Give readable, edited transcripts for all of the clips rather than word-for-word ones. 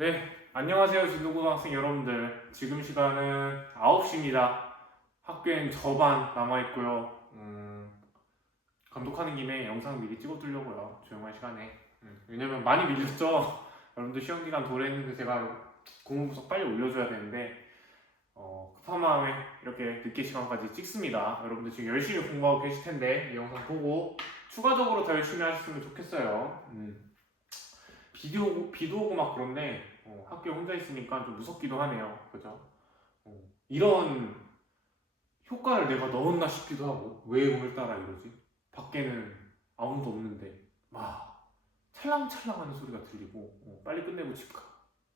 네, 안녕하세요 진도고등학생 여러분들. 지금 시간은 9시입니다. 학교엔 저반 남아있고요. 감독하는 김에 영상 미리 찍어두려고요. 조용한 시간에. 왜냐면 많이 밀렸죠. 여러분들 시험 기간 도래했는데 제가 공부부석 빨리 올려줘야 되는데 급한 마음에 이렇게 늦게 시간까지 찍습니다. 여러분들 지금 열심히 공부하고 계실 텐데 이 영상 보고 추가적으로 더 열심히 하셨으면 좋겠어요. 비도 오고 막 그런데 학교에 혼자 있으니까 좀 무섭기도 하네요. 그죠? 이런 효과를 내가 넣었나 싶기도 하고 왜 오늘따라 이러지? 밖에는 아무도 없는데 막 찰랑찰랑하는 소리가 들리고 빨리 끝내고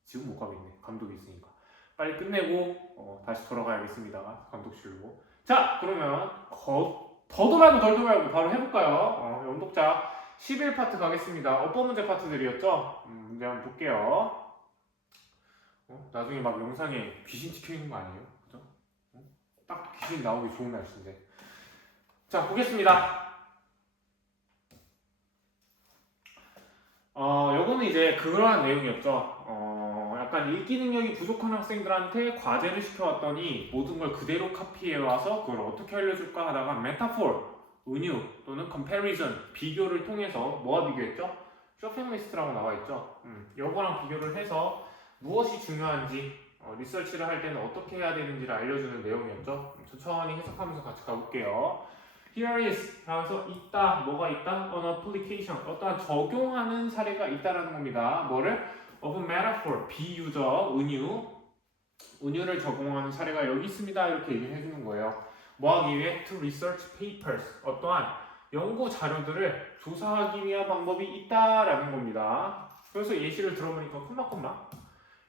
지금 못 가겠네. 감독이 있으니까 빨리 끝내고 다시 돌아가야겠습니다. 감독실로. 자, 그러면 더도 말고 덜도 말고 바로 해볼까요? 연독자 11파트 가겠습니다. 어법 문제 파트들이었죠? 문제 한번 볼게요. 나중에 막 영상에 귀신 찍혀 있는 거 아니에요? 그죠? 딱 귀신 나오기 좋은 날씨인데. 자, 보겠습니다. 요거는 이제 그러한 내용이었죠. 약간 읽기 능력이 부족한 학생들한테 과제를 시켜왔더니 모든 걸 그대로 카피해와서 그걸 어떻게 알려줄까 하다가 메타포, 은유 또는 comparison, 비교를 통해서 뭐와 비교했죠? 쇼핑 리스트라고 나와있죠. 요거랑 비교를 해서 무엇이 중요한지 리서치를 할 때는 어떻게 해야 되는지를 알려주는 내용이었죠. 천천히 해석하면서 같이 가볼게요. Here is 라면서 있다, 뭐가 있다? An application, 어떠한 적용하는 사례가 있다라는 겁니다. 뭐를? of metaphor, 비유적, 은유를 적용하는 사례가 여기 있습니다. 이렇게 얘기를 해주는 거예요. 뭐 하기 위해? To research papers, 어떠한 연구 자료들을 조사하기 위한 방법이 있다라는 겁니다. 그래서 예시를 들어보니까 콤마콤마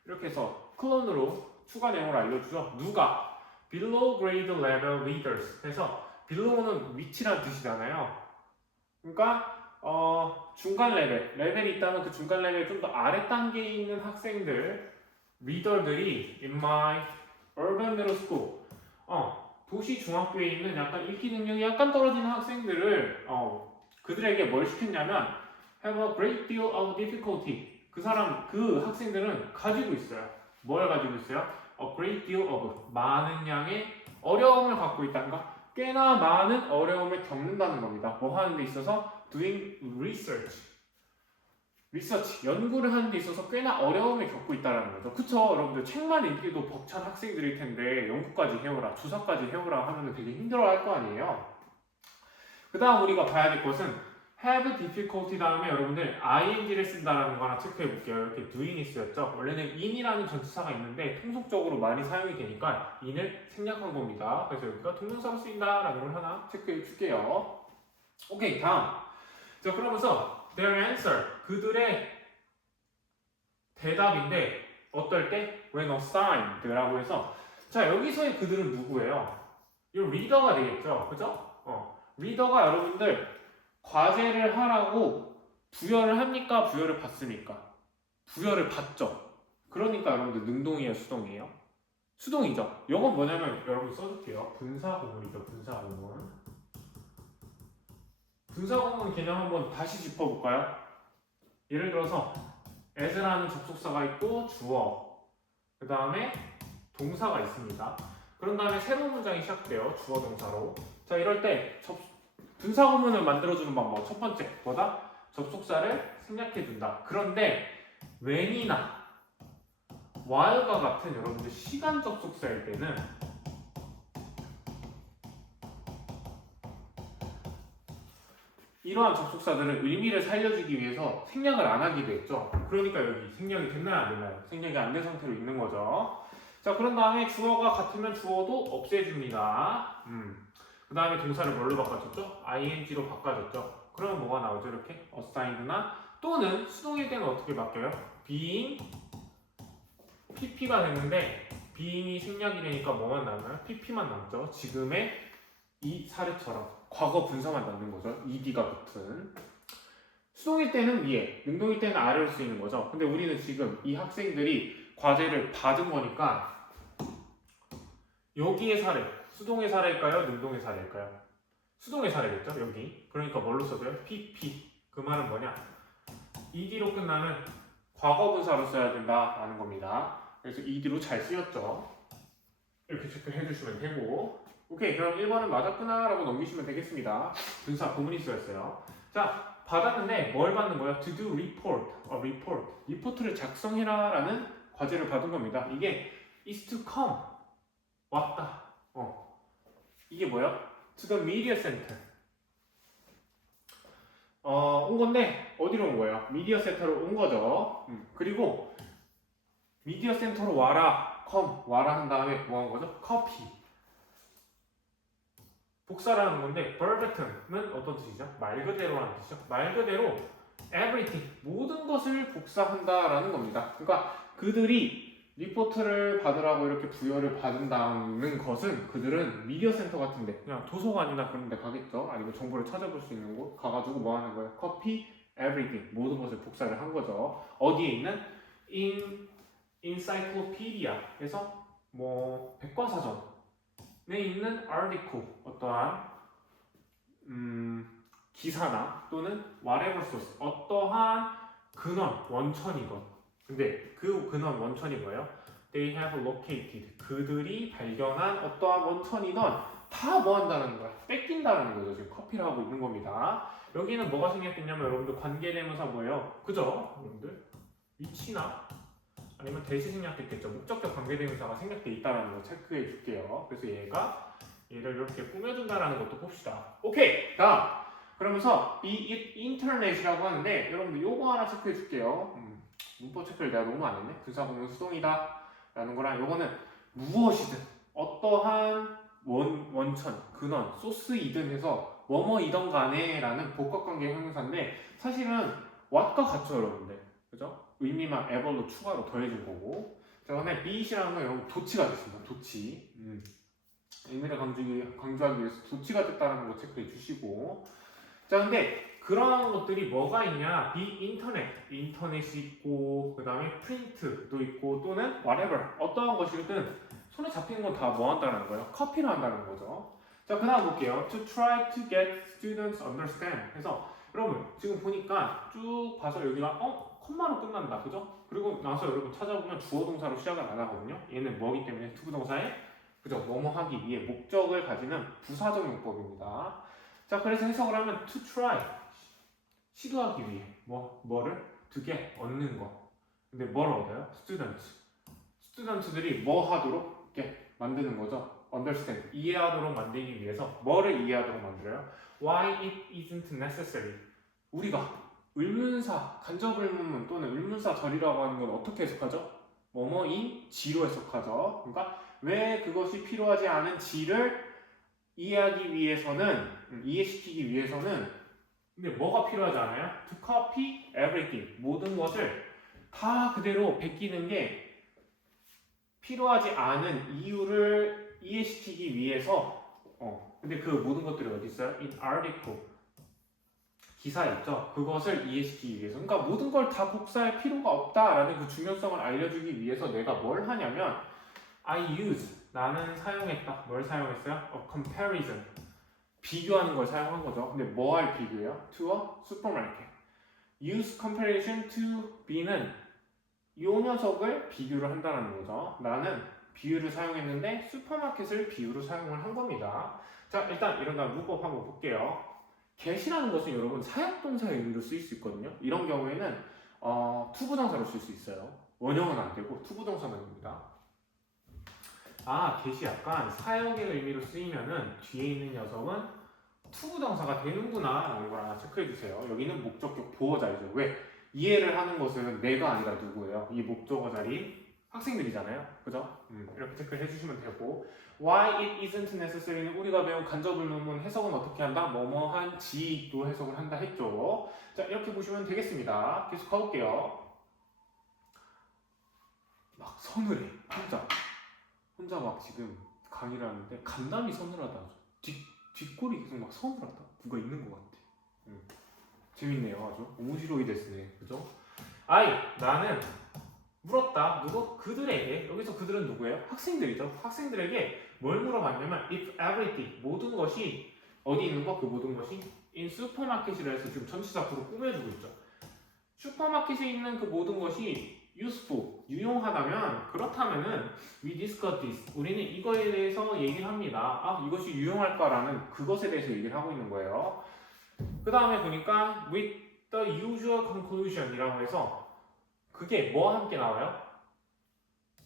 이렇게 해서 클론으로 추가 내용을 알려주죠. 누가? Below grade level leaders. 그래서 below는 위치란 뜻이잖아요. 그러니까 중간 레벨이 있다면 그 중간 레벨 좀 더 아래 단계에 있는 학생들, 리더들이 in my urban middle school, 도시 중학교에 있는 약간 읽기 능력이 약간 떨어지는 학생들을 그들에게 뭘 시켰냐면 have a great deal of difficulty. 그 학생들은 가지고 있어요. 뭘 가지고 있어요? A great deal of, 많은 양의 어려움을 갖고 있다는가? 꽤나 많은 어려움을 겪는다는 겁니다. 뭐 하는 데 있어서? Doing research. 연구를 하는 데 있어서 꽤나 어려움을 겪고 있다는 거죠. 그쵸? 여러분들 책만 읽기도 벅찬 학생들일 텐데 연구까지 해오라, 조사까지 해오라 하면 되게 힘들어 할 거 아니에요. 그 다음 우리가 봐야 될 것은 have difficulty 다음에 여러분들 ing를 쓴다는 거 하나 체크해 볼게요. 이렇게 doing이 쓰였죠. 원래는 in이라는 전치사가 있는데 통속적으로 많이 사용이 되니까 in을 생략한 겁니다. 그래서 여기가 동명사로 쓰인다라는 걸 하나 체크해 줄게요. 오케이, 다음. 자, 그러면서 their answer, 그들의 대답인데 어떨 때? when assigned라고 해서 자, 여기서의 그들은 누구예요? 이 리더가 되겠죠. 그죠? 리더가 여러분들 과제를 하라고 부여를 합니까? 부여를 받습니까? 부여를 받죠. 그러니까 여러분들 능동이에요, 수동이에요? 수동이죠. 이건 뭐냐면 여러분 써줄게요. 분사구문이죠. 분사구문. 분사구문 개념 한번 다시 짚어볼까요? 예를 들어서 as라는 접속사가 있고 주어, 그 다음에 동사가 있습니다. 그런 다음에 새로운 문장이 시작돼요. 주어 동사로. 자, 이럴 때 분사구문을 만들어주는 방법. 첫 번째, 뭐다? 접속사를 생략해준다. 그런데 when이나 while과 같은 여러분들 시간 접속사일 때는 이러한 접속사들은 의미를 살려주기 위해서 생략을 안 하기도 했죠. 그러니까 여기 생략이 됐나요? 안 됐나요? 생략이 안 된 상태로 있는 거죠. 자, 그런 다음에 주어가 같으면 주어도 없애줍니다. 그 다음에 동사를 뭘로 바꿔줬죠? ing로 바꿔줬죠. 그러면 뭐가 나오죠? 이렇게 assigned나 또는 수동일 때는 어떻게 바뀌어요? being pp가 됐는데 being이 생략이 되니까 뭐만 남아요? pp만 남죠. 지금의 이 사례처럼 과거 분사만 남는 거죠. ed가 붙은. 수동일 때는 위에, 능동일 때는 아래로 쓰이는 거죠. 근데 우리는 지금 이 학생들이 과제를 받은 거니까 여기의 사례, 수동의 사례일까요? 능동의 사례일까요? 수동의 사례겠죠? 여기. 그러니까 뭘로 써줘요? pp. 그 말은 뭐냐? ed로 끝나는 과거분사로 써야 된다라는 겁니다. 그래서 ED로 잘 쓰였죠. 이렇게 체크해 주시면 되고, 오케이, 그럼 1번은 맞았구나 라고 넘기시면 되겠습니다. 분사 구문이 쓰였어요. 자, 받았는데 뭘 받는 거예요? To do report, report. 리포트를 작성해라 라는 과제를 받은 겁니다. 이게 is to come, 왔다. 이게 뭐야? To the media center. 온 건데 어디로 온 거예요? 미디어 센터로 온 거죠. 그리고 미디어 센터로 와라, come, 와라 한 다음에 뭐 한 거죠? copy. 복사라는 건데 verbatim은 어떤 뜻이죠? 말 그대로라는 뜻이죠. 말 그대로 everything, 모든 것을 복사한다라는 겁니다. 그러니까 그들이 리포트를 받으라고 이렇게 부여를 받는다는 것은 그들은 미디어 센터 같은데 그냥 도서관이나 그런 데 가겠죠. 아니면 정보를 찾아볼 수 있는 곳 가가지고 뭐 하는 거예요? copy everything, 모든 것을 복사를 한 거죠. 어디에 있는? encyclopedia에서 뭐 백과사전에 있는 article, 어떠한 기사나 또는 whatever source, 어떠한 근원, 원천이건. 근데 그 근원, 원천이 뭐예요? They have located, 그들이 발견한 어떠한 원천이건 다 뭐 한다는 거야? 뺏긴다는 거죠. 지금 커피를 하고 있는 겁니다. 여기는 뭐가 생략됐냐면 여러분들 관계대명사 뭐예요? 그죠? 여러분들 위치나 아니면 대시 생략됐겠죠. 목적격 관계대명사가 생략돼 있다는 거 체크해 줄게요. 그래서 얘를 이렇게 꾸며준다라는 것도 봅시다. 오케이, 다음. 그러면서 이 인터넷이라고 하는데 여러분들 요거 하나 체크해 줄게요. 문법 체크를 내가 너무 안 했네. 분사구문 수동이다 라는 거랑 요거는 무엇이든 어떠한 원천, 근원, 소스이든 해서 뭐뭐이던 간에 라는 복합관계 형용사인데 사실은 what과 같죠 여러분들. 그죠? 의미만 ever로 추가로 더해진 거고. 자, 그다음에 be이시라는 건 여러분 도치가 됐습니다. 도치. 의미를 강조하기 위해서 도치가 됐다는 거 체크해 주시고. 자, 근데 그런 것들이 뭐가 있냐? 인터넷이 있고, 그 다음에 프린트도 있고, 또는 whatever, 어떠한 것이든 손에 잡히는 건 다 뭐 한다는 거예요? 커피를 한다는 거죠. 자, 그 다음 볼게요. To try to get students understand. 그래서 여러분 지금 보니까 쭉 봐서 여기가 컴마로 끝난다, 그죠? 그리고 나서 여러분 찾아보면 주어 동사로 시작을 안 하거든요. 얘는 뭐기 때문에 투부 동사에 그죠? 뭐뭐 하기 위해 목적을 가지는 부사적 용법입니다. 자, 그래서 해석을 하면 to try, 시도하기 위해 뭐를 to get, 얻는 거. 근데 뭘 얻어요? 스튜던트들이 뭐 하도록 get, 만드는 거죠. understand, 이해하도록 만들기 위해서 뭐를 이해하도록 만들어요? Why it isn't necessary. 우리가 의문사, 간접의문문 또는 의문사절이라고 하는 건 어떻게 해석하죠? 뭐뭐인 지로 해석하죠. 그러니까 왜 그것이 필요하지 않은 지를 이해시키기 위해서는 근데 뭐가 필요하지 않아요? To copy everything, 모든 것을 다 그대로 베끼는 게 필요하지 않은 이유를 이해시키기 위해서 근데 그 모든 것들이 어디 있어요? In article, 기사 있죠? 그것을 이해시키기 위해서. 그러니까 모든 걸 다 복사할 필요가 없다라는 그 중요성을 알려주기 위해서 내가 뭘 하냐면 I use, 나는 사용했다. 뭘 사용했어요? A comparison, 비교하는 걸 사용한 거죠. 근데 뭐 할 비교예요? To a supermarket. Use comparison to B는 이 녀석을 비교를 한다는 거죠. 나는 비유를 사용했는데 슈퍼마켓을 비유로 사용을 한 겁니다. 자, 일단 이런 다음 문법 한번 볼게요. get이라는 것은 여러분 사역동사의 의미로 쓰일 수 있거든요. 이런 경우에는 투부정사로 쓸 수 있어요. 원형은 안 되고 투부정사만 됩니다. get이 약간 사역의 의미로 쓰이면은 뒤에 있는 녀석은 투부정사가 되는구나 라는 걸 하나 체크해 주세요. 여기는 목적격 보어자이죠. 왜? 이해를 하는 것은 내가 아니라 누구예요? 이 목적어 자리인 학생들이잖아요. 그죠? 이렇게 체크를 해주시면 되고, Why it isn't necessary는 우리가 배운 간접의문문 해석은 어떻게 한다? 뭐뭐한 지도 해석을 한다 했죠. 자, 이렇게 보시면 되겠습니다. 계속 가볼게요. 막 서늘해. 혼자 막 지금 강의를 하는데 간담이 서늘하다. 뒷골이 계속 막 서늘하다. 누가 있는 것 같아. 재밌네요. 아주 오모시로이 데스네. 그죠? 나는 물었다. 그들에게. 여기서 그들은 누구예요? 학생들이죠. 학생들에게 뭘 물어봤냐면 if everything, 모든 것이 어디 있는 거? 그 모든 것이 in supermarket이라 해서 지금 전치사 구로 꾸며주고 있죠. 슈퍼마켓에 있는 그 모든 것이 useful, 유용하다면 그렇다면은 we discuss this. 우리는 이거에 대해서 얘기를 합니다. 아, 이것이 유용할까라는 그것에 대해서 얘기를 하고 있는 거예요. 그 다음에 보니까 with the usual conclusion이라고 해서 그게 뭐와 함께 나와요?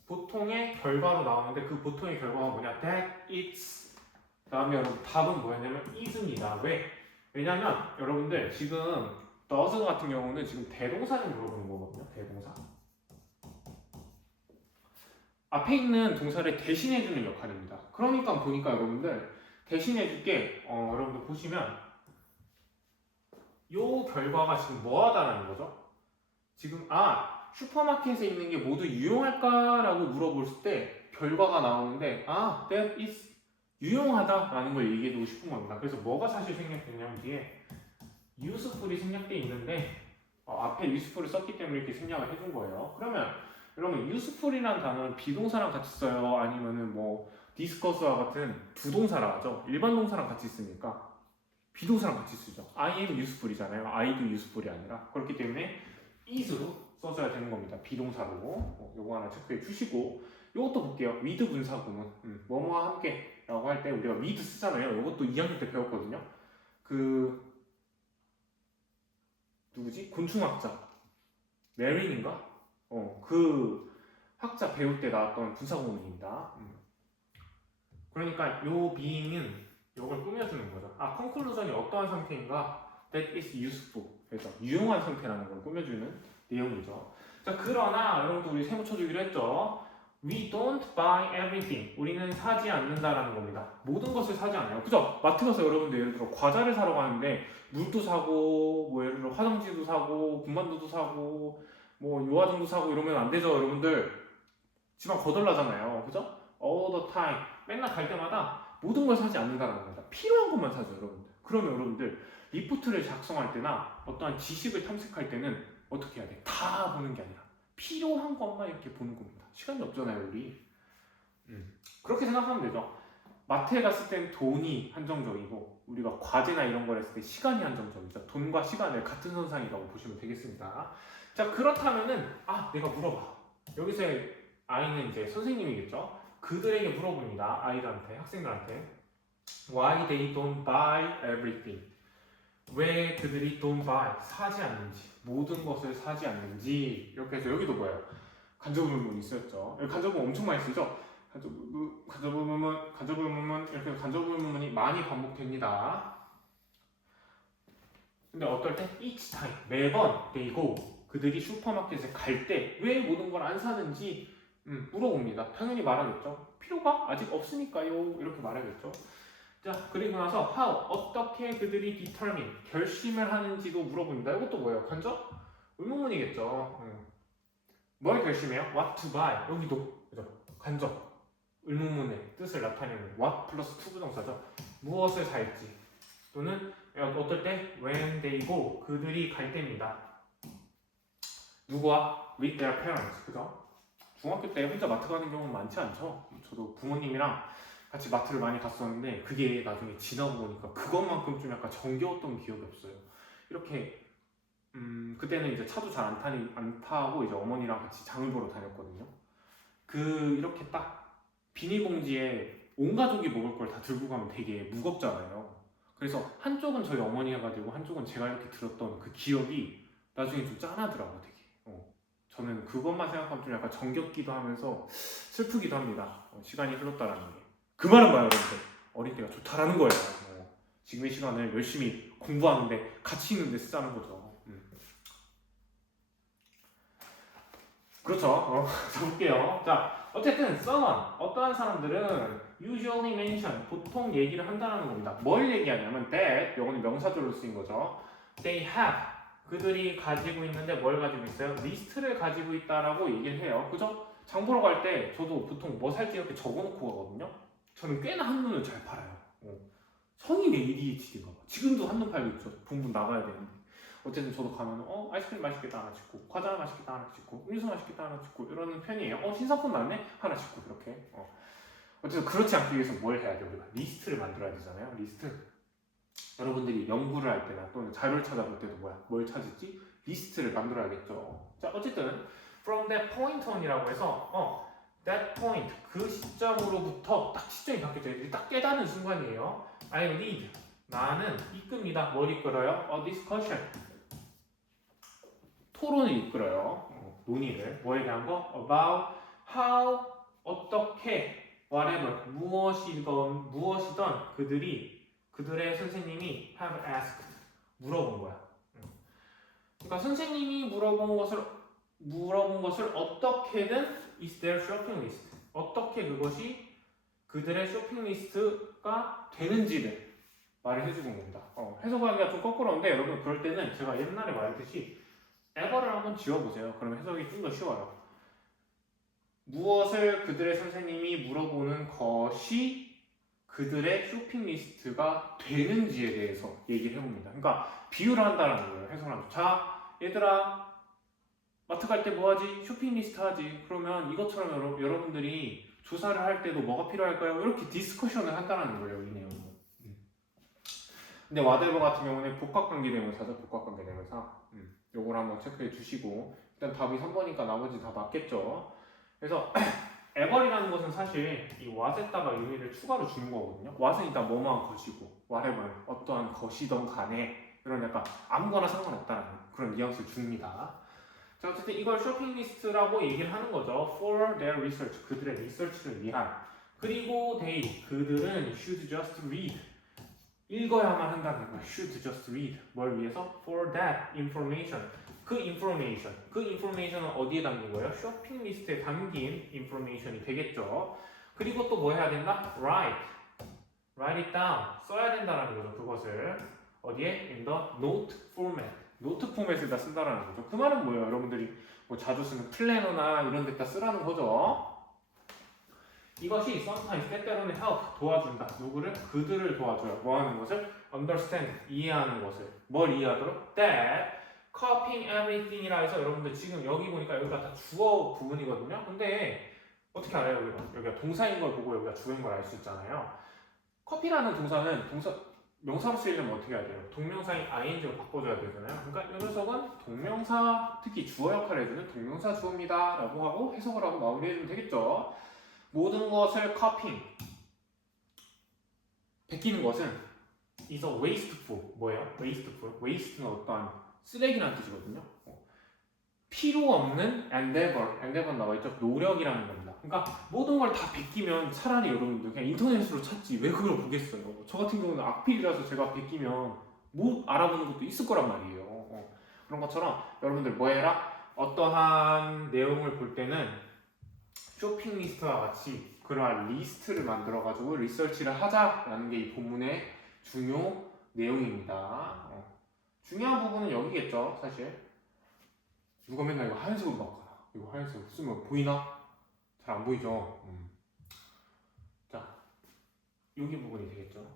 보통의 결과로 나오는데 그 보통의 결과가 뭐냐? That it's. 그 다음에 여러분 답은 뭐였냐면 is입니다. 왜? 왜냐면 여러분들 지금 does 같은 경우는 지금 대동사를 물어보는 거거든요. 대동사. 앞에 있는 동사를 대신해주는 역할입니다. 그러니까 보니까 여러분들 대신해줄게. 여러분들 보시면 요 결과가 지금 뭐하다라는 거죠? 지금 슈퍼마켓에 있는 게 모두 유용할까라고 물어볼 때 결과가 나오는데 that is 유용하다라는 걸 얘기해주고 싶은 겁니다. 그래서 뭐가 사실 생략됐냐면 뒤에 useful이 생략돼 있는데 앞에 useful을 썼기 때문에 이렇게 생략을 해준 거예요. 그러면 여러분 useful이라는 단어는 비동사랑 같이 써요? 아니면은 뭐 discuss와 같은 부동사랑 하죠? 일반 동사랑 같이 쓰니까 비동사랑 같이 쓰죠. I am useful이잖아요. I도 useful이 아니라. 그렇기 때문에 is로 써줘야 되는 겁니다. 비동사로. 요거 하나 체크해 주시고 요것도 볼게요. with 분사구문. 뭐뭐와 함께 라고 할 때 우리가 with 쓰잖아요. 요것도 2학년 때 배웠거든요. 누구지? 곤충학자 메린인가? 그 학자 배울 때 나왔던 분사구문입니다. 그러니까 요 being은 요걸 꾸며주는 거죠. conclusion이 어떠한 상태인가? That is useful. 그래서 유용한 상태라는 걸 꾸며주는 내용이죠. 자, 그러나 여러분들 우리 세모 쳐주기로 했죠. We don't buy everything. 우리는 사지 않는다라는 겁니다. 모든 것을 사지 않아요. 그죠? 마트 가서 여러분들 예를 들어 과자를 사러 가는데 물도 사고 뭐 예를 들어 화장지도 사고 군만두도 사고 뭐 요화정도 사고 이러면 안 되죠, 여러분들. 집안 거덜나잖아요. 그죠? All the time. 맨날 갈 때마다 모든 걸 사지 않는다는 겁니다. 필요한 것만 사죠, 여러분들. 그러면 여러분들 리포트를 작성할 때나 어떠한 지식을 탐색할 때는 어떻게 해야 돼? 다 보는 게 아니라 필요한 것만 이렇게 보는 겁니다. 시간이 없잖아요, 우리. 그렇게 생각하면 되죠. 마트에 갔을 땐 돈이 한정적이고 우리가 과제나 이런 걸 했을 때 시간이 한정적이죠. 돈과 시간을 같은 선상이라고 보시면 되겠습니다. 자, 그렇다면은 내가 물어봐. 여기서의 아이는 이제 선생님이겠죠. 그들에게 물어봅니다. 아이들한테, 학생들한테 Why they don't buy everything? 왜 그들이 don't buy, 사지 않는지, 모든 것을 사지 않는지. 이렇게 해서 여기도 뭐예요? 간접의문이 있었죠. 여기 간접의문 엄청 많이 쓰죠. 간접의문 이렇게 간접의문이 많이 반복됩니다. 근데 어떨 때? Each time, 매번 they go, 그들이 슈퍼마켓에 갈 때 왜 모든 걸 안 사는지 물어봅니다. 당연히 말하겠죠. 필요가 아직 없으니까요. 이렇게 말하겠죠. 자, 그리고 나서 how, 어떻게 그들이 determine, 결심을 하는지도 물어봅니다. 이것도 뭐예요? 간접? 의문문이겠죠. 뭘 결심해요? what to buy. 여기도 그죠? 간접. 의문문의 뜻을 나타내는 what 플러스 to 부정사죠. 무엇을 살지. 또는 어떨 때 when they go, 그들이 갈 때입니다. 누구와? with their parents. 그죠? 중학교 때 혼자 마트 가는 경우는 많지 않죠. 저도 부모님이랑 같이 마트를 많이 갔었는데 그게 나중에 지나고 보니까 그것만큼 좀 약간 정겨웠던 기억이 없어요. 이렇게 그때는 이제 차도 잘 안 타고 이제 어머니랑 같이 장을 보러 다녔거든요. 이렇게 딱 비닐봉지에 온 가족이 먹을 걸 다 들고 가면 되게 무겁잖아요. 그래서 한쪽은 저희 어머니가 들고 한쪽은 제가 이렇게 들었던 그 기억이 나중에 좀 짠하더라고 되게. 저는 그것만 생각하면 좀 약간 정겹기도 하면서 슬프기도 합니다. 시간이 흘렀다라는 게. 그 말은 봐요, 여러분들. 어릴 때가 좋다라는 거예요. 지금의 시간을 열심히 공부하는데 가치 있는데 쓰자는 거죠. 그렇죠. 자, 볼게요. 자, 어쨌든 someone, 어떠한 사람들은 usually mention, 보통 얘기를 한다는 겁니다. 뭘 얘기하냐면 that, 이거는 명사절로 쓰인 거죠. They have, 그들이 가지고 있는데 뭘 가지고 있어요? 리스트를 가지고 있다라고 얘기를 해요. 그죠? 장 보러 갈 때 저도 보통 뭐 살지 이렇게 적어놓고 가거든요. 저는 꽤나 한눈을 잘 팔아요. 성인의 ADHD인가 봐. 지금도 한눈 팔고 있죠. 분분 나가야 되는데. 어쨌든 저도 가면 아이스크림 맛있겠다 하나 찍고, 과자 맛있겠다 하나 찍고, 음료수 맛있겠다 하나 찍고 이러는 편이에요. 신상품 나왔네? 하나 찍고 이렇게. 어쨌든 그렇지 않기 위해서 뭘 해야 돼요? 우리가 리스트를 만들어야 되잖아요. 리스트. 여러분들이 연구를 할 때나 또는 자료를 찾아볼 때도 뭘 찾을지? 리스트를 만들어야겠죠. 자, 어쨌든 from that point on이라고 해서 that point 그 시점으로부터 딱 시점이 바뀌었죠. 이제 딱 깨닫는 순간이에요. I lead 나는 이끕니다. 뭘 이끌어요? A discussion 토론을 이끌어요. 논의를 뭐에 대한 거? About how 어떻게 whatever 무엇이던 그들의 선생님이 have asked 물어본 거야. 그러니까 선생님이 물어본 것을 어떻게든 is their shopping list 어떻게 그것이 그들의 쇼핑 리스트가 되는지를 말을 해주는 겁니다. 해석하기가 좀 거꾸로운데 여러분 그럴 때는 제가 옛날에 말했듯이 ever를 한번 지워보세요. 그럼 해석이 좀 더 쉬워요. 무엇을 그들의 선생님이 물어보는 것이 그들의 쇼핑 리스트가 되는지에 대해서 얘기를 해봅니다. 그러니까 비유를 한다는 거예요. 해석을 하면 자 얘들아 마트 갈 때 뭐 하지? 쇼핑 리스트 하지. 그러면 이것처럼 여러분들이 조사를 할 때도 뭐가 필요할까요? 이렇게 디스커션을 한다는 거예요. 이 내용은. 근데 whatever 같은 경우는 복합관계대명사죠. 복합관계대명사. 요걸 한번 체크해 주시고 일단 답이 3번이니까 나머지 다 맞겠죠. 그래서 ever이라는 것은 사실 이 what에다가 의미를 추가로 주는 거거든요. what은 일단 뭐뭐한 것이고 whatever 어떠한 것이든 간에 이런 약간 아무거나 상관없다는 그런 뉘앙스를 줍니다. 자, 어쨌든 이걸 쇼핑 리스트라고 얘기를 하는 거죠. For their research 그들의 리서치를 위한. 그리고 they 그들은 should just read 읽어야만 한다는 거야. should just read 뭘 위해서? For that information 그 information은 어디에 담긴 거예요? 쇼핑 리스트에 담긴 information이 되겠죠. 그리고 또 뭐 해야 된다? write it down 써야 된다는 거죠. 그것을 어디에? in the note format 노트 포맷에다 쓴다라는 거죠. 그 말은 뭐예요? 여러분들이 뭐 자주 쓰는 플래너나 이런 데다 쓰라는 거죠. 이것이 sometimes 때때로는 help 도와준다. 누구를? 그들을 도와줘요. 뭐 하는 것을? understand 이해하는 것을. 뭘 이해하도록? that copying everything이라 해서 여러분들 지금 여기 보니까 여기가 다 주어 부분이거든요. 근데 어떻게 알아요? 여기가 동사인 걸 보고 여기가 주어인 걸 알 수 있잖아요. copy라는 동사는 명사로 쓰이려면 어떻게 해야 돼요? 동명사인 ing로 바꿔줘야 되잖아요. 그러니까 이 녀석은 동명사, 특히 주어 역할을 해주는 동명사 주어입니다 라고 하고 해석을 하고 마무리해주면 되겠죠. 모든 것을 copying 베끼는 것은 is a wasteful 뭐예요? waste는 어떠한 쓰레기라는 뜻이거든요. 필요 없는 endeavor 나와있죠. 노력이라는 겁니다. 그러니까 모든 걸 다 베끼면 차라리 여러분들 그냥 인터넷으로 찾지 왜 그걸 보겠어요. 저 같은 경우는 악필이라서 제가 베끼면 못 알아보는 것도 있을 거란 말이에요. 그런 것처럼 여러분들 뭐 해라? 어떠한 내용을 볼 때는 쇼핑 리스트와 같이 그러한 리스트를 만들어 가지고 리서치를 하자라는 게 이 본문의 중요 내용입니다. 중요한 부분은 여기겠죠. 사실 누가 맨날 이거 하얀색으로 바꿔라. 이거 하얀색 쓰면 보이나? 잘 안 보이죠? 자, 여기 부분이 되겠죠.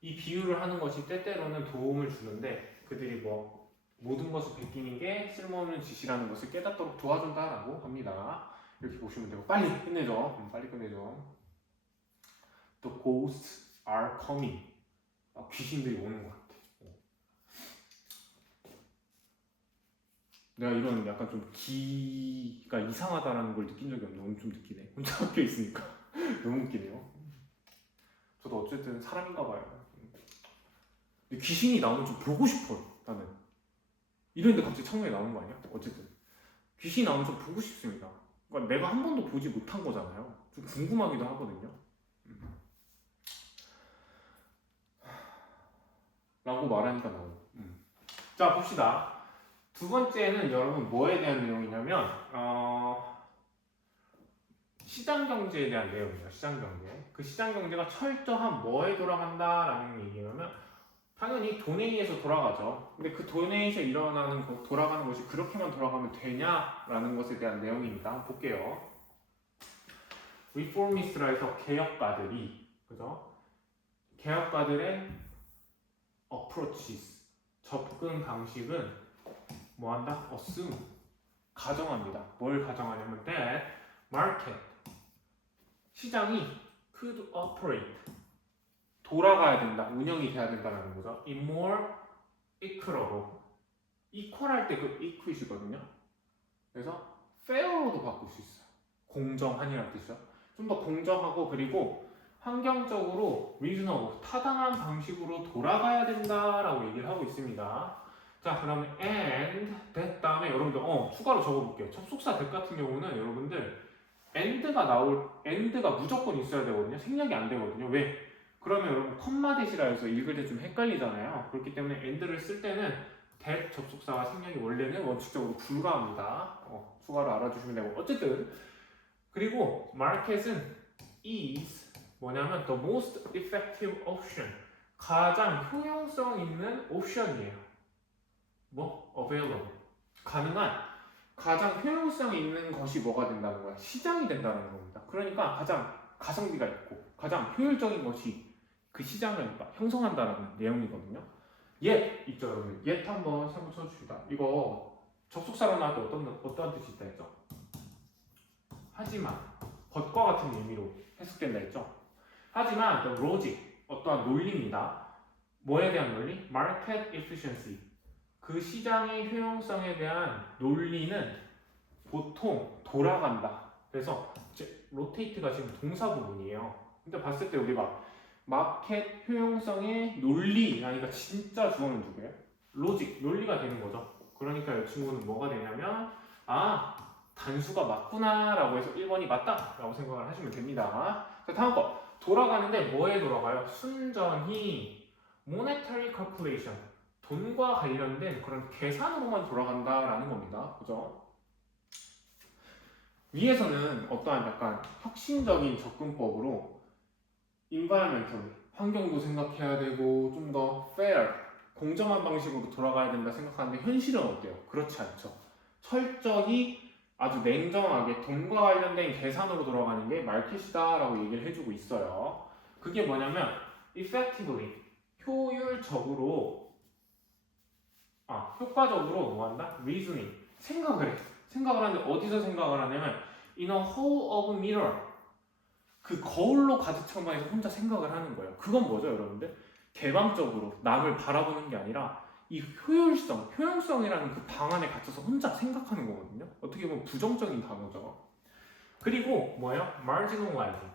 이 비유를 하는 것이 때때로는 도움을 주는데 그들이 뭐 모든 것을 베끼는 게 쓸모없는 짓이라는 것을 깨닫도록 도와준다라고 합니다. 이렇게 보시면 되고 빨리 끝내죠. 빨리 끝내죠. The ghosts are coming. 귀신들이 오는 것 같아. 내가 이런 약간 좀 기가 이상하다라는 걸 느낀 적이 없는데 오늘 좀 느끼네. 혼자 학교에 있으니까 너무 웃기네요. 저도 어쨌든 사람인가 봐요. 근데 귀신이 나오면 좀 보고 싶어요. 나는 이런데 갑자기 창문에 나오는 거 아니야? 어쨌든 귀신이 나오면 좀 보고 싶습니다. 그러니까 내가 한 번도 보지 못한 거잖아요. 좀 궁금하기도 하거든요. 라고 말하니까 나오고. 자, 봅시다. 두 번째는 여러분 뭐에 대한 내용이냐면 시장 경제에 대한 내용이에요. 시장 경제. 그 시장 경제가 철저한 뭐에 돌아간다라는 얘기냐면 당연히 돈에 의해서 돌아가죠. 근데 그 돈에 의해서 돌아가는 것이 그렇게만 돌아가면 되냐라는 것에 대한 내용입니다. 한번 볼게요. 리포미스트라 해서 개혁가들이 그죠? 개혁가들의 approaches 접근 방식은 뭐 한다? assume 가정합니다. 뭘 가정하냐면 that market 시장이 could operate 돌아가야 된다, 운영이 돼야 된다는 거죠. in more equal로 equal 할 때 그 equit이거든요. 그래서 fair로도 바꿀 수 있어요. 공정한이라는 뜻이죠. 좀 더 공정하고 그리고 환경적으로 reasonable 타당한 방식으로 돌아가야 된다라고 얘기를 하고 있습니다. 자, 그러면 and that 다음에 여러분들 추가로 적어볼게요. 접속사 that 같은 경우는 여러분들 end가 무조건 있어야 되거든요. 생략이 안 되거든요. 왜? 그러면 여러분 컴마 대시라 해서 읽을 때 좀 헷갈리잖아요. 그렇기 때문에 end를 쓸 때는 that 접속사와 생략이 원래는 원칙적으로 불가합니다. 추가로 알아주시면 되고 어쨌든 그리고 market은 is 뭐냐면 the most effective option 가장 효용성 있는 옵션이에요. 뭐? available 가능한 가장 효용성 있는 것이 뭐가 된다는 거야? 시장이 된다는 겁니다. 그러니까 가장 가성비가 있고 가장 효율적인 것이 그 시장을 형성한다는 내용이거든요. yet 있죠 여러분. yet 한번 한번 쳐줍시다. 이거 접속사로 나올 때 어떠한 뜻이 있다 했죠? 하지만 것과 같은 의미로 해석된다 했죠. 하지만 the logic 어떠한 논리입니다. 뭐에 대한 논리? market efficiency 그 시장의 효용성에 대한 논리는 보통 돌아간다. 그래서 rotate가 지금 동사 부분이에요. 근데 봤을 때 우리가 마켓 효용성의 논리라니까 진짜 주어는 누구예요? 로직, 논리가 되는 거죠. 그러니까 이 친구는 뭐가 되냐면 단수가 맞구나 라고 해서 1번이 맞다 라고 생각을 하시면 됩니다. 자, 다음 거 돌아가는데 뭐에 돌아가요? 순전히 monetary calculation 돈과 관련된 그런 계산으로만 돌아간다라는 겁니다. 그죠? 위에서는 어떠한 약간 혁신적인 접근법으로 environmental 환경도 생각해야 되고 좀 더 fair 공정한 방식으로 돌아가야 된다 생각하는데 현실은 어때요? 그렇지 않죠. 철저히 아주 냉정하게 돈과 관련된 계산으로 돌아가는 게 마켓이다 라고 얘기를 해주고 있어요. 그게 뭐냐면 effectively 효율적으로 효과적으로 뭐한다? reasoning 생각을 해. 생각을 하는데 어디서 생각을 하냐면 in a hole of mirror 그 거울로 가득 찬 방에서 혼자 생각을 하는 거예요. 그건 뭐죠 여러분들? 개방적으로 남을 바라보는 게 아니라 이 효용성이라는 그 방 안에 갇혀서 혼자 생각하는 거거든요. 어떻게 보면 부정적인 단어죠. 그리고 뭐예요? marginalizing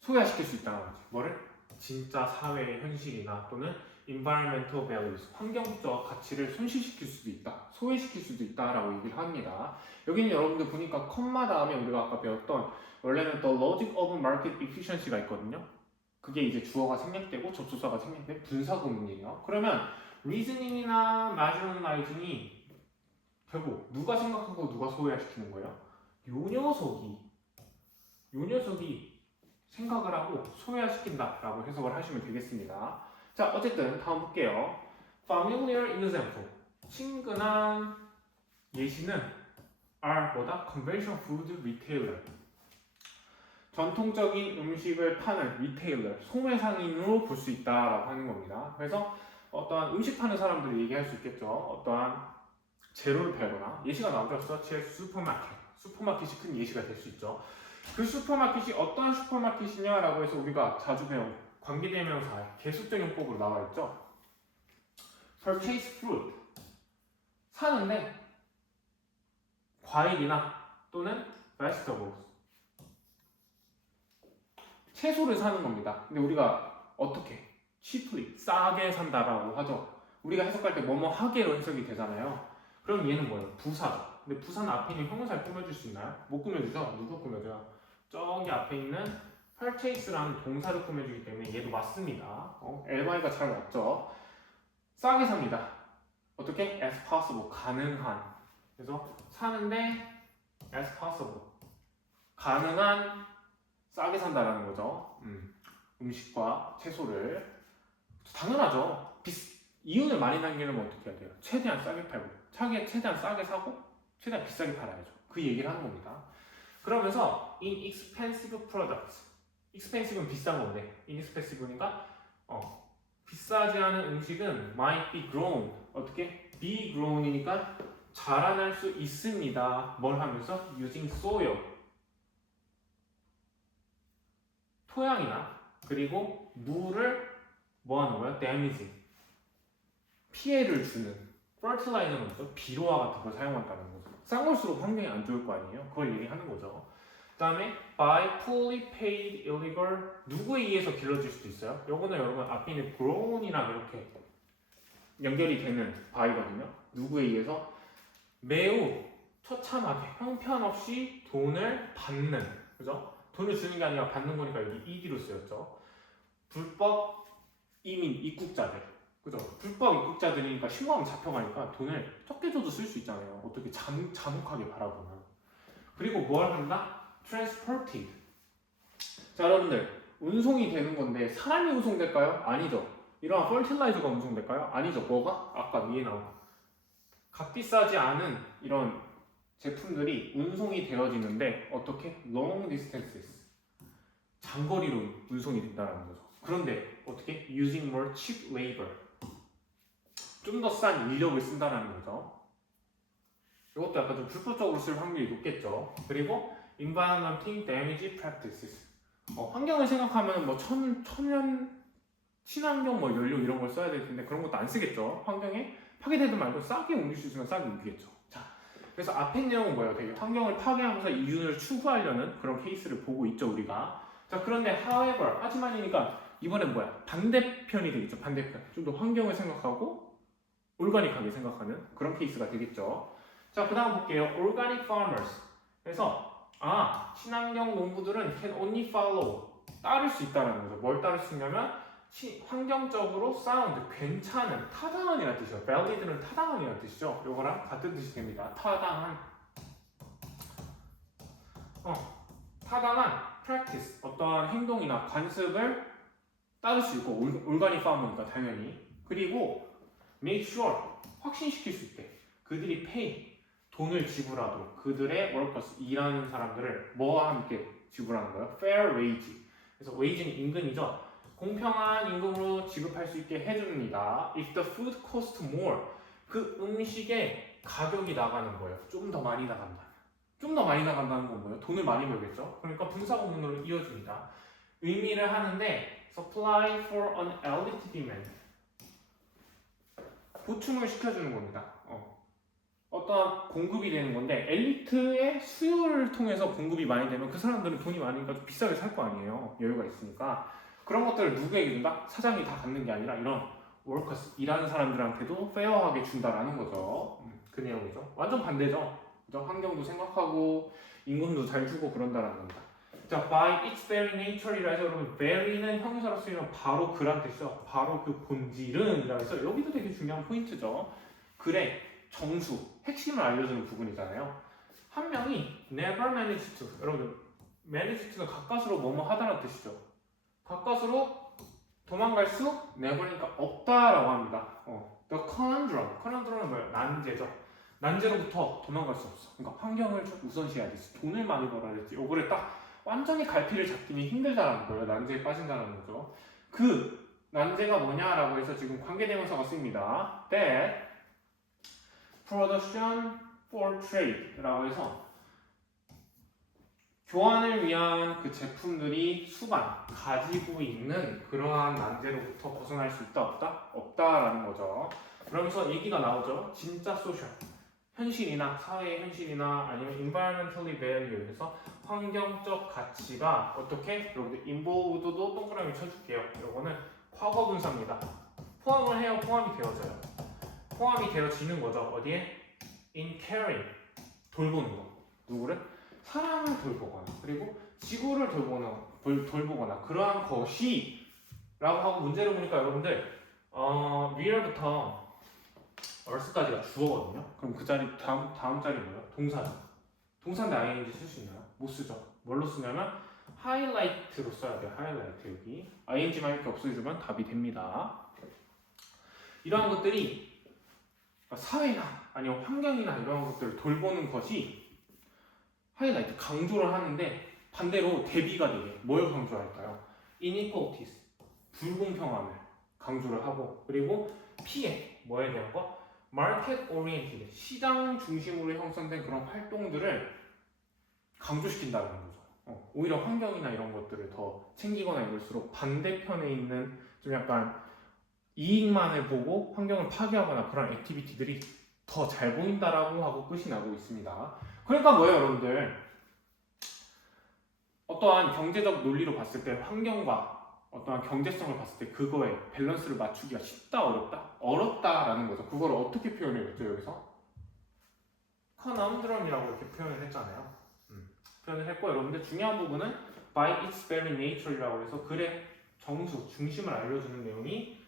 소외시킬 수 있다는 거지. 뭐를? 진짜 사회의 현실이나 또는 environmental values 환경적 가치를 손실시킬 수도 있다, 소외시킬 수도 있다라고 얘기를 합니다. 여기는 여러분들 보니까 컴마 다음에 우리가 아까 배웠던 원래는 the logic of market efficiency가 있거든요. 그게 이제 주어가 생략되고 접속사가 생략된 분사 구문이에요. 그러면 reasoning이나 marginalizing이 결국 누가 생각하고 누가 소외시키는 거예요? 요 녀석이 생각을 하고 소외시킨다라고 해석을 하시면 되겠습니다. 자, 어쨌든 다음 볼게요. Familiar example. 친근한 예시는 R보다 conventional food retailer. 전통적인 음식을 파는 리테일러, 소매상인으로 볼 수 있다라고 하는 겁니다. 그래서 어떠한 음식 파는 사람들이 얘기할 수 있겠죠. 어떠한 재료를 팔거나 예시가 나오죠. 서치의 슈퍼마켓이 큰 예시가 될 수 있죠. 그 슈퍼마켓이 어떠한 슈퍼마켓이냐라고 해서 우리가 자주 배운 관계대명사 계속적용법으로 나와 있죠. Purchase fruit 사는데 과일이나 또는 vegetables 채소를 사는 겁니다. 근데 우리가 어떻게 cheaply 싸게 산다라고 하죠. 우리가 해석할 때 뭐뭐 하게로 해석이 되잖아요. 그럼 얘는 뭐예요? 부사죠. 근데 부사는 앞에 있는 형용사를 꾸며줄 수 있나요? 못 꾸며주죠. 누가 꾸며줘요? 저기 앞에 있는 purchase라는 동사를 꾸며주기 때문에 얘도 맞습니다. LY가 잘 맞죠. 싸게 삽니다. 어떻게? as possible 가능한. 그래서 사는데 as possible 가능한 싸게 산다라는 거죠. 음식과 채소를 당연하죠. 이윤을 많이 남기려면 어떻게 해야 돼요? 최대한 싸게 팔고 최대한 싸게 사고 최대한 비싸게 팔아야죠. 그 얘기를 하는 겁니다. 그러면서 inexpensive products expensive는 비싼 건데 inexpensive니까 비싸지 않은 음식은 might be grown 어떻게? be grown이니까 자라날 수 있습니다. 뭘 하면서? using soil 토양이나 그리고 물을 뭐 하는 거예요? damaging 피해를 주는 fertilizer는 뭐죠? 비료와 같은 걸 사용한다는 거죠. 싼 걸수록 환경이 안 좋을 거 아니에요? 그걸 얘기하는 거죠. 그 다음에 by fully paid illegal 누구에 의해서 길러질 수도 있어요. 요거는 여러분 앞에 있는 grown이랑 이렇게 연결이 되는 by거든요. 누구에 의해서 매우 처참하게 형편없이 돈을 받는, 그죠? 돈을 주는 게 아니라 받는 거니까 여기 ED로 쓰였죠. 불법 이민 입국자들, 그죠? 불법 입국자들이니까 신고하면 잡혀가니까 돈을 적게 줘도 쓸 수 있잖아요. 어떻게 잔혹하게 바라보면. 그리고 뭘 한다? transported. 자, 여러분들 운송이 되는 건데 사람이 운송될까요? 아니죠. 이러한 fertilizer가 운송될까요? 아니죠. 뭐가? 아까 위에 나온 값비싸지 않은 이런 제품들이 운송이 되어지는데 어떻게? long distances. 장거리로 운송이 된다는 거죠. 그런데 어떻게? using more cheap labor. 좀 더 싼 인력을 쓴다는 거죠. 이것도 약간 좀 불법적으로 쓸 확률이 높겠죠. 그리고 environmental damage practices. 환경을 생각하면 뭐 천연 친환경 뭐 연료 이런 걸 써야 될 텐데 그런 것도 안 쓰겠죠. 환경에 파괴되든 말고 싸게 옮길 수 있으면 싸게 옮기겠죠. 자, 그래서 앞에 내용은 뭐예요? 되게 환경을 파괴하면서 이윤을 추구하려는 그런 케이스를 보고 있죠, 우리가. 자, 그런데 however, 하지만이니까 이번엔 뭐야? 반대편이 되겠죠. 반대편. 좀 더 환경을 생각하고 올가닉하게 생각하는 그런 케이스가 되겠죠. 자, 그 다음 볼게요. organic farmers. 그래서 친환경 농부들은 can only follow. 따를 수 있다는 거죠. 뭘 따를 수 있냐면 환경적으로 sound, 괜찮은, 타당한이라는 뜻이죠. valid는 타당한이라는 뜻이죠. 요거랑 같은 뜻이 됩니다. 타당한. 타당한 practice, 어떠한 행동이나 관습을 따를 수 있고 올가닉 파머니까 당연히. 그리고 make sure, 확신시킬 수 있게 그들이 pay, 돈을 지불하도록 그들의 workers, 일하는 사람들을 뭐와 함께 지불하는 거예요? fair wage. 그래서 wage는 임금이죠. 공평한 임금으로 지급할 수 있게 해줍니다. If the food costs more, 그 음식의 가격이 나가는 거예요. 좀 더 많이 나간다. 좀 더 많이 나간다는 건 뭐예요? 돈을 많이 벌겠죠. 그러니까 분사구문으로 이어집니다. 의미를 하는데 supply for an elite demand, 보충을 시켜주는 겁니다. 어떠한 공급이 되는 건데 엘리트의 수요를 통해서 공급이 많이 되면 그 사람들은 돈이 많으니까 좀 비싸게 살 거 아니에요. 여유가 있으니까. 그런 것들을 누구에게 준다? 사장이 다 갖는 게 아니라 이런 워커스, 일하는 사람들한테도 페어하게 준다라는 거죠. 그 내용이죠. 완전 반대죠. 그죠? 환경도 생각하고 임금도 잘 주고 그런다라는 겁니다. 자, by its very nature이라 해서 여러분 very는 형용사로 쓰이면 바로 그란 뜻이죠. 바로 그 본질은 이라 해서 여기도 되게 중요한 포인트죠. 글의 정수, 핵심을 알려주는 부분이잖아요. 한 명이 never managed to, 여러분 managed to는 가까스로 뭐뭐 하다라는 뜻이죠. 가까스로 도망갈 수 never니까 없다라고 합니다. The conundrum은 뭐예요? 난제죠. 난제로부터 도망갈 수 없어. 그러니까 환경을 좀 우선시해야 되지. 돈을 많이 벌어야 되지. 요거를 딱 완전히 갈피를 잡기는 힘들다라는 거예요. 난제에 빠진다는 거죠. 그 난제가 뭐냐라고 해서 지금 관계대명사가 쓰입니다. That production for trade라고 해서 교환을 위한 그 제품들이 수반 가지고 있는 그러한 난제로부터 벗어날 수 있다 없다? 없다라는 거죠. 그러면서 얘기가 나오죠. 진짜 소셜 현실이나 사회의 현실이나 아니면 environmentally value에서 환경적 가치가 어떻게? 여러분들 involved도 동그라미 쳐줄게요. 이거는 과거 분사입니다. 포함을 해요. 포함이 되어져요. 포함이 되어지는 거죠. 어디에? in caring, 돌보는 거. 누구를? 사람을 돌보거나 그리고 지구를 돌보거나 그러한 것이 라고 하고 문제를 보니까 여러분들 where부터 earth까지가 주어거든요. 그럼 그 자리 다음 자리 뭐예요? 동사죠. 동사인데 ing 쓸 수 있나요? 못 쓰죠. 뭘로 쓰냐면 highlight로 써야 돼요. highlight 여기 ing만 이렇게 없애주면 답이 됩니다. 이러한 것들이 사회나 아니면 환경이나 이런 것들을 돌보는 것이 하이라이트, 강조를 하는데 반대로 대비가 되게 뭘 강조할까요? inequalities, 불공평함을 강조를 하고 그리고 피해, 뭐에 대한 거? market oriented, 시장 중심으로 형성된 그런 활동들을 강조시킨다는 거죠. 오히려 환경이나 이런 것들을 더 챙기거나 이럴수록 반대편에 있는 좀 약간 이익만을 보고 환경을 파괴하거나 그런 액티비티들이 더 잘 보인다라고 하고 끝이 나고 있습니다. 그러니까 뭐예요, 여러분들? 어떠한 경제적 논리로 봤을 때 환경과 어떠한 경제성을 봤을 때 그거에 밸런스를 맞추기가 쉽다, 어렵다? 어렵다라는 거죠. 그걸 어떻게 표현해줬죠, 여기서? 커넘드럼이라고 이렇게 표현을 했잖아요. 표현을 했고, 여러분들 중요한 부분은 by its very nature이라고 해서 글의 정수, 중심을 알려주는 내용이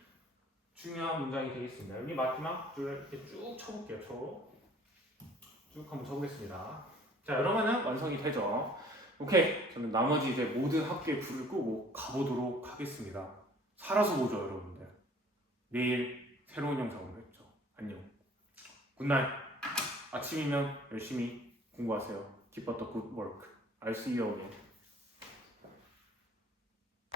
중요한 문장이 되겠습니다. 여기 마지막 줄 이렇게 쭉 쳐볼게요. 쭉 한번 쳐보겠습니다. 자, 이러면은 완성이 되죠. 오케이, 저는 나머지 이제 모든 학교에 불을 끄고 가보도록 하겠습니다. 살아서 보죠, 여러분들. 내일 새로운 영상으로 뵙죠. 안녕. 굿나잇. 아침이면 열심히 공부하세요. Keep up the good work. I'll see you again.